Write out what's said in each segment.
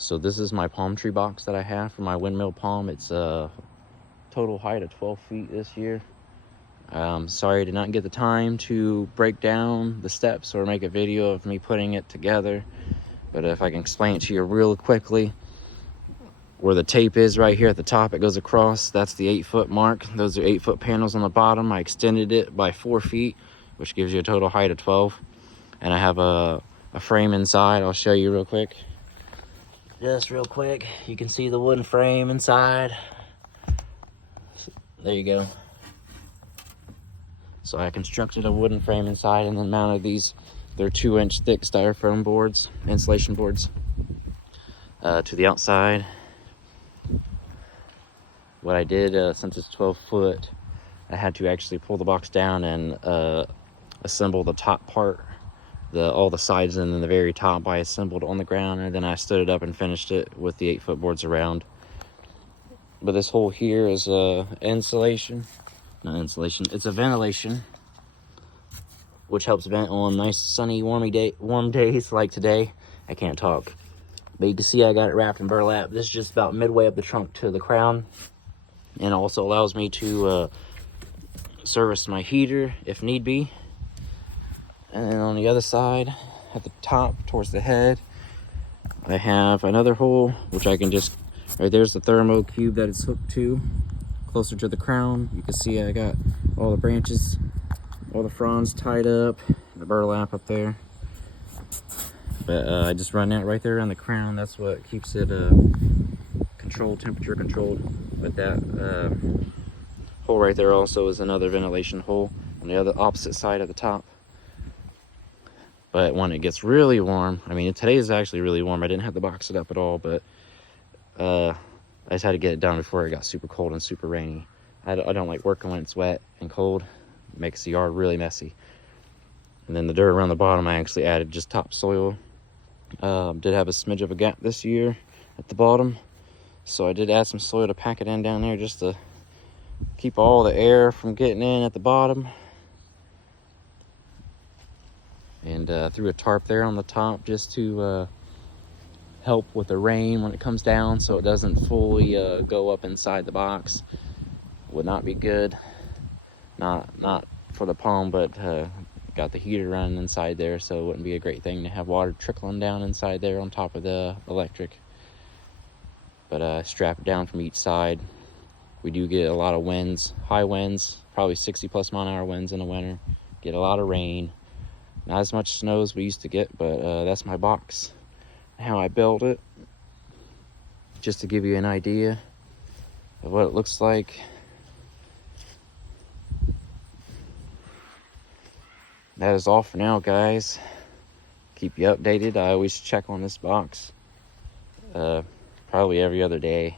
So this is my palm tree box that I have for my windmill palm. It's a total height of 12 feet this year. Sorry I did not get the time to break down the steps or make a video of me putting it together, but if I can explain it to you real quickly, where the tape is right here at the top, it goes across, that's the 8-foot mark. Those are 8-foot panels on the bottom. I extended it by 4 feet, which gives you a total height of 12. And I have a frame inside. I'll show you real quick. Just real quick, you can see the wooden frame inside. There you go. So I constructed a wooden frame inside and then mounted these. They're 2-inch thick styrofoam boards, insulation boards, to the outside. What I did, since it's 12 foot, I had to actually pull the box down and assemble the top part, all the sides, and then the very top I assembled on the ground, and then I stood it up and finished it with the 8-foot boards around. But this hole here is insulation, not insulation, it's a ventilation, which helps vent on nice sunny warm days like today. I can't talk, but you can see I got it wrapped in burlap. This is just about midway up the trunk to the crown, and also allows me to service my heater if need be. And then on the other side, at the top towards the head, I have another hole, which I can just, right there's the thermo cube that it's hooked to, closer to the crown. You can see I got all the branches, all the fronds tied up, the burlap up there. But I just run that right there on the crown. That's what keeps it controlled, temperature controlled. But that hole right there also is another ventilation hole on the other opposite side of the top. But when it gets really warm, I mean, today is actually really warm. I didn't have to box it up at all, but I just had to get it done before it got super cold and super rainy. I don't like working when it's wet and cold. It makes the yard really messy. And then the dirt around the bottom, I actually added just topsoil. Did have a smidge of a gap this year at the bottom, so I did add some soil to pack it in down there just to keep all the air from getting in at the bottom. And threw a tarp there on the top just to help with the rain when it comes down, so it doesn't fully go up inside the box. Would not be good. Not for the palm, but got the heater running inside there, so it wouldn't be a great thing to have water trickling down inside there on top of the electric. But strap it down from each side. We do get a lot of winds, high winds, probably 60+ mile-an-hour winds in the winter. Get a lot of rain. Not as much snow as we used to get, but that's my box, how I built it, just to give you an idea of what it looks like. That is all for now, guys. Keep you updated. I always check on this box probably every other day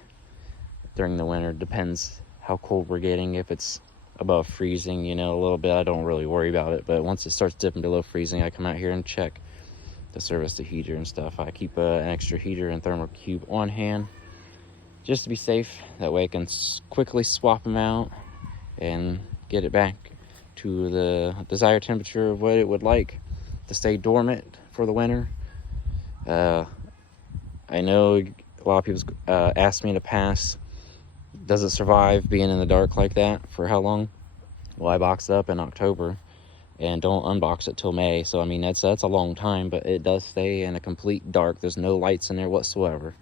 during the winter. Depends how cold we're getting. If it's above freezing, you know, a little bit, I don't really worry about it. But once it starts dipping below freezing, I come out here and check to service the heater and stuff. I keep an extra heater and thermal cube on hand just to be safe. That way I can quickly swap them out and get it back to the desired temperature of what it would like to stay dormant for the winter. I know a lot of people asked me in the past, does it survive being in the dark like that for how long? Well, I boxed it up in October and don't unbox it till May. So I mean, that's a long time, but it does stay in a complete dark. There's no lights in there whatsoever.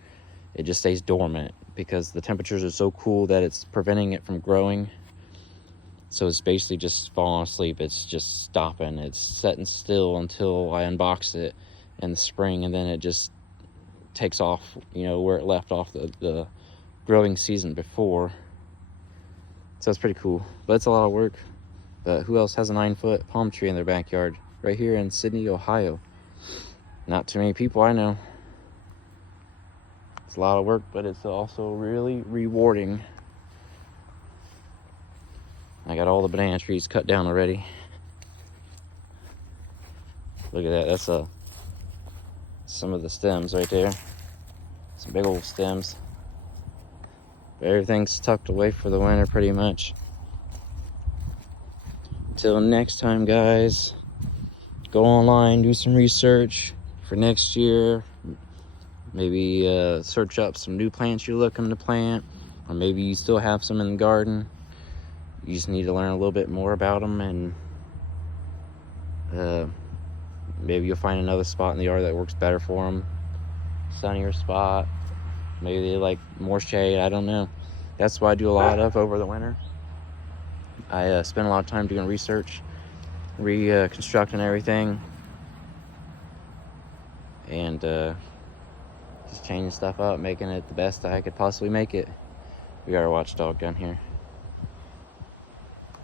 It just stays dormant because the temperatures are so cool that it's preventing it from growing. So it's basically just falling asleep. It's just stopping. It's setting still until I unbox it in the spring, and then it just takes off, you know, where it left off the growing season before. So it's pretty cool, but it's a lot of work. But who else has a 9-foot palm tree in their backyard? Right here in Sydney, Ohio. Not too many people I know. It's a lot of work, but it's also really rewarding. I got all the banana trees cut down already. Look at that, that's some of the stems right there. Some big old stems. But everything's tucked away for the winter pretty much. Till next time, guys, go online, do some research for next year. Maybe search up some new plants you're looking to plant, or maybe you still have some in the garden. You just need to learn a little bit more about them, and maybe you'll find another spot in the yard that works better for them. Sunnier spot. Maybe they like more shade. I don't know. That's what I do a lot of over the winter. I spend a lot of time doing research, reconstructing everything, and just changing stuff up, making it the best I could possibly make it. We got our watchdog down here.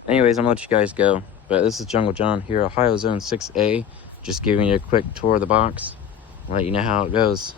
Anyways, I'm gonna let you guys go. But this is Jungle John here, Ohio Zone 6A. Just giving you a quick tour of the box, let you know how it goes.